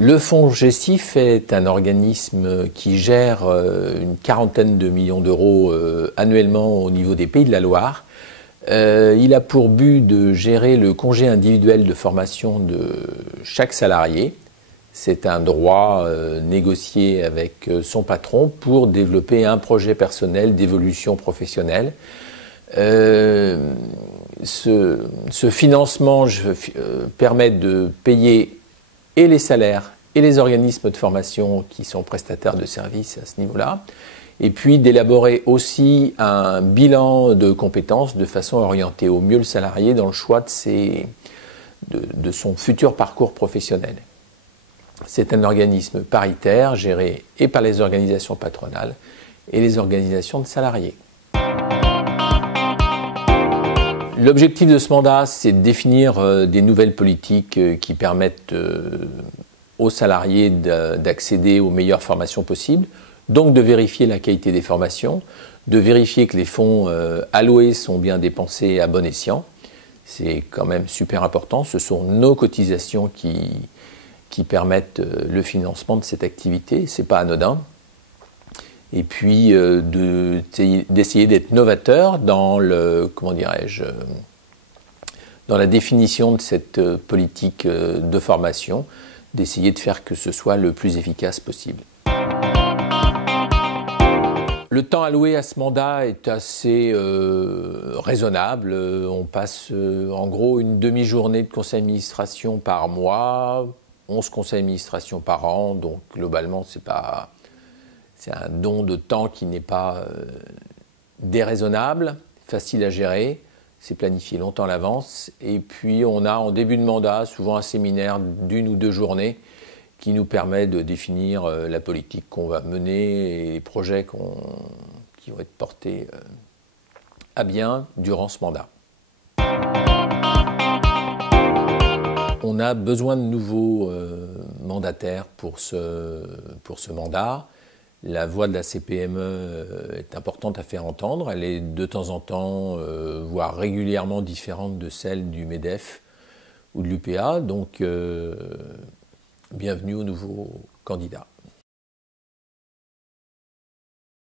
Le fonds Gestif est un organisme qui gère une quarantaine de millions d'euros annuellement au niveau des Pays de la Loire. Il a pour but de gérer le congé individuel de formation de chaque salarié. C'est un droit négocié avec son patron pour développer un projet personnel d'évolution professionnelle. Ce financement permet de payer et les salaires et les organismes de formation qui sont prestataires de services à ce niveau-là, et puis d'élaborer aussi un bilan de compétences de façon à orienter au mieux le salarié dans le choix de son futur parcours professionnel. C'est un organisme paritaire géré et par les organisations patronales et les organisations de salariés. L'objectif de ce mandat, c'est de définir des nouvelles politiques qui permettent aux salariés d'accéder aux meilleures formations possibles, donc de vérifier la qualité des formations, de vérifier que les fonds alloués sont bien dépensés à bon escient. C'est quand même super important, ce sont nos cotisations qui permettent le financement de cette activité, c'est pas anodin. Et puis d'essayer d'être novateur dans dans la définition de cette politique de formation, d'essayer de faire que ce soit le plus efficace possible. Le temps alloué à ce mandat est assez raisonnable. On passe en gros une demi-journée de conseil d'administration par mois, 11 conseils d'administration par an, donc globalement c'est un don de temps qui n'est pas déraisonnable, facile à gérer, c'est planifié longtemps à l'avance. Et puis on a en début de mandat souvent un séminaire d'1 ou 2 journées qui nous permet de définir la politique qu'on va mener et les projets qui vont être portés à bien durant ce mandat. On a besoin de nouveaux mandataires pour ce mandat. La voix de la CPME est importante à faire entendre. Elle est de temps en temps, voire régulièrement différente de celle du MEDEF ou de l'UPA. Donc, bienvenue aux nouveaux candidats.